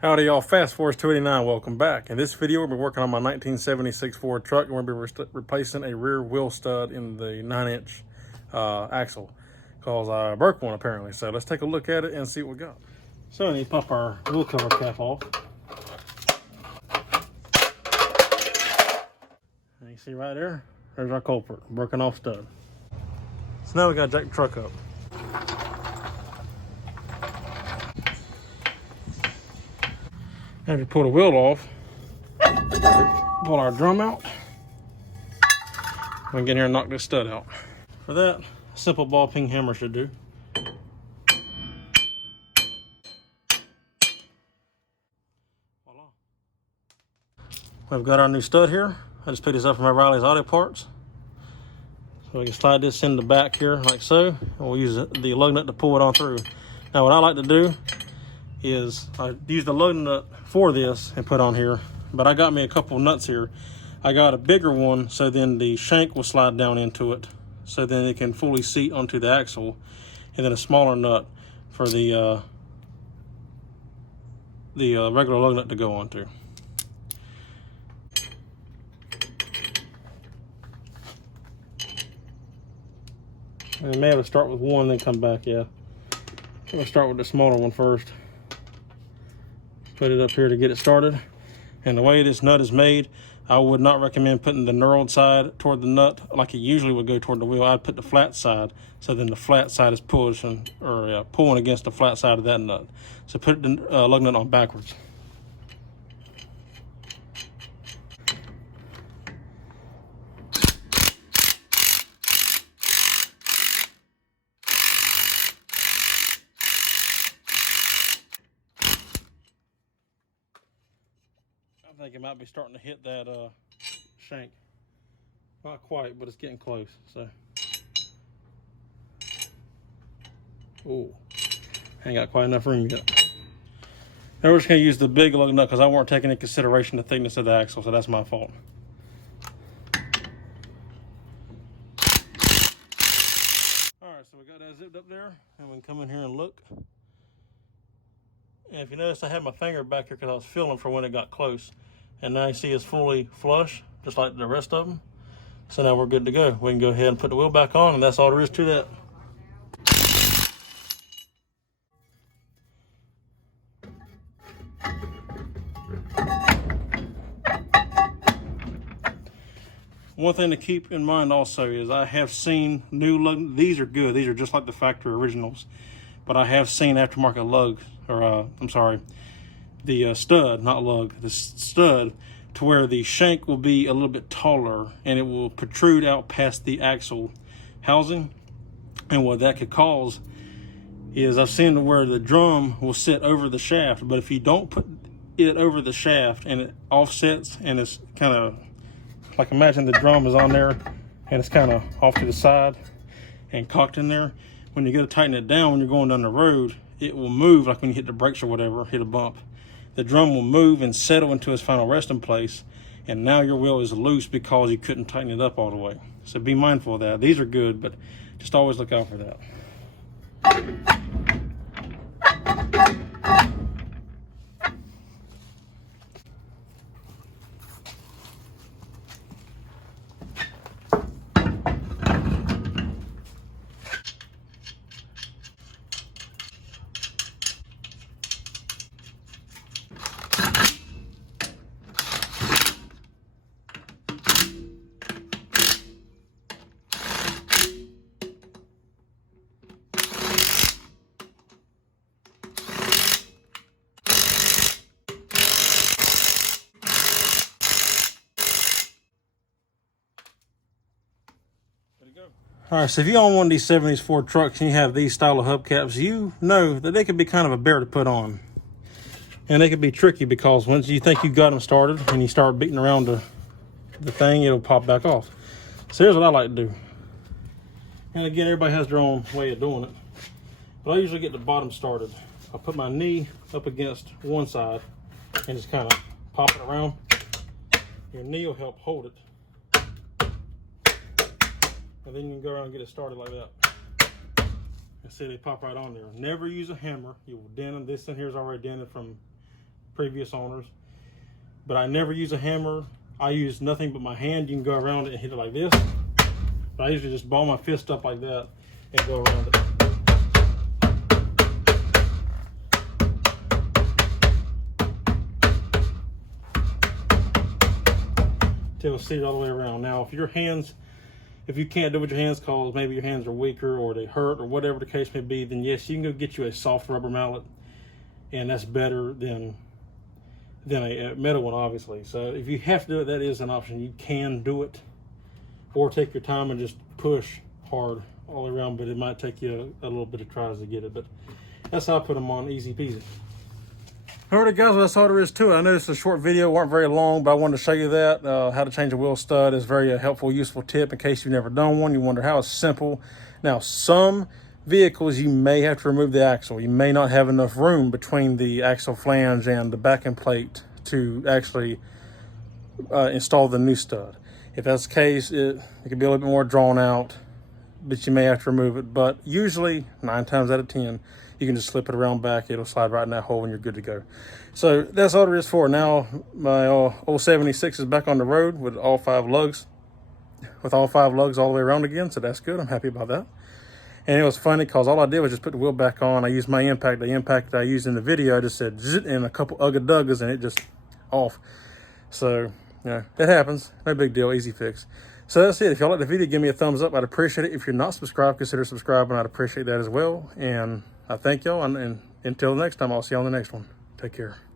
Howdy y'all, Fast Force 289, welcome back. In this video we'll be working on my 1976 Ford truck and we'll be replacing a rear wheel stud in the 9-inch axle because I broke one apparently. So let's take a look at it and see what we got. So I need to pop our wheel cover cap off. And you see right there, there's our culprit, broken off stud. So now we gotta jack the truck up. After you pull the wheel off, pull our drum out. We can get in here and knock this stud out. For that, a simple ball peen hammer should do. Voila. We've got our new stud here. I just picked this up from O'Reilly's Auto Parts. So we can slide this in the back here like so, and we'll use the lug nut to pull it on through. Now what I like to do is I use the lug nut for this and put on here, but I got me a couple nuts here. I got a bigger one so then the shank will slide down into it, so then it can fully seat onto the axle, and then a smaller nut for the regular lug nut to go onto. And I may have to start with one, then come back. Yeah, I'm gonna start with the smaller one first. Put it up here to get it started. And the way this nut is made, I would not recommend putting the knurled side toward the nut like it usually would go toward the wheel. I'd put the flat side, so then the flat side is pushing or pulling against the flat side of that nut. So put the lug nut on backwards. I think it might be starting to hit that shank. Not quite, but it's getting close. So, oh, ain't got quite enough room yet. Now we're just gonna use the big lug nut because I weren't taking into consideration the thickness of the axle, so that's my fault. All right, so we got that zipped up there, and we can come in here and look. And if you notice, I had my finger back here because I was feeling for when it got close. And now you see it's fully flush, just like the rest of them. So now we're good to go. We can go ahead and put the wheel back on, and that's all there is to that. One thing to keep in mind also is I have seen new lug, these are good. These are just like the factory originals. But I have seen aftermarket lugs, or I'm sorry, the stud, not lug, the stud, to where the shank will be a little bit taller and it will protrude out past the axle housing. And what that could cause is I've seen where the drum will sit over the shaft, but if you don't put it over the shaft and it offsets and it's kind of like, imagine the drum is on there and it's kind of off to the side and cocked in there. When you go to tighten it down, when you're going down the road, it will move, like when you hit the brakes or whatever, hit a bump. The drum will move and settle into its final resting place, and now your wheel is loose because you couldn't tighten it up all the way. So be mindful of that. These are good, but just always look out for that. All right, so if you own one of these 70s Ford trucks and you have these style of hubcaps, you know that they can be kind of a bear to put on. And they can be tricky because once you think you got them started and you start beating around the thing, it'll pop back off. So here's what I like to do. And again, everybody has their own way of doing it. But I usually get the bottom started. I put my knee up against one side and just kind of pop it around. Your knee will help hold it. And then you can go around and get it started like that. And see, they pop right on there. Never use a hammer. You will dent them. This in here is already dented from previous owners. But I never use a hammer. I use nothing but my hand. You can go around it and hit it like this. But I usually just ball my fist up like that and go around it. Till it's seated all the way around. Now, if you can't do it with your hands, cause maybe your hands are weaker or they hurt or whatever the case may be, then yes, you can go get you a soft rubber mallet, and that's better than a metal one, obviously. So if you have to do it, that is an option. You can do it, or take your time and just push hard all the way around, but it might take you a little bit of tries to get it. But that's how I put them on, easy peasy. Alright guys, well, that's all there is to it. I know this is a short video, weren't very long, but I wanted to show you that. How to change a wheel stud is very helpful, useful tip in case you've never done one. You wonder how it's simple. Now, some vehicles you may have to remove the axle. You may not have enough room between the axle flange and the backing plate to actually install the new stud. If that's the case, it could be a little bit more drawn out, but you may have to remove it. But usually, 9 times out of 10, you can just slip it around back. It'll slide right in that hole and you're good to go. So that's all there is for it. Now, my old 76 is back on the road with all 5 lugs. With all 5 lugs all the way around again, so that's good. I'm happy about that. And it was funny because all I did was just put the wheel back on. I used my impact. The impact that I used in the video, I just said zit and a couple ugga duggas and it just off. So, yeah, it happens. No big deal, easy fix. So that's it. If y'all like the video, give me a thumbs up. I'd appreciate it. If you're not subscribed, consider subscribing. I'd appreciate that as well. And I thank y'all. And until next time, I'll see you on the next one. Take care.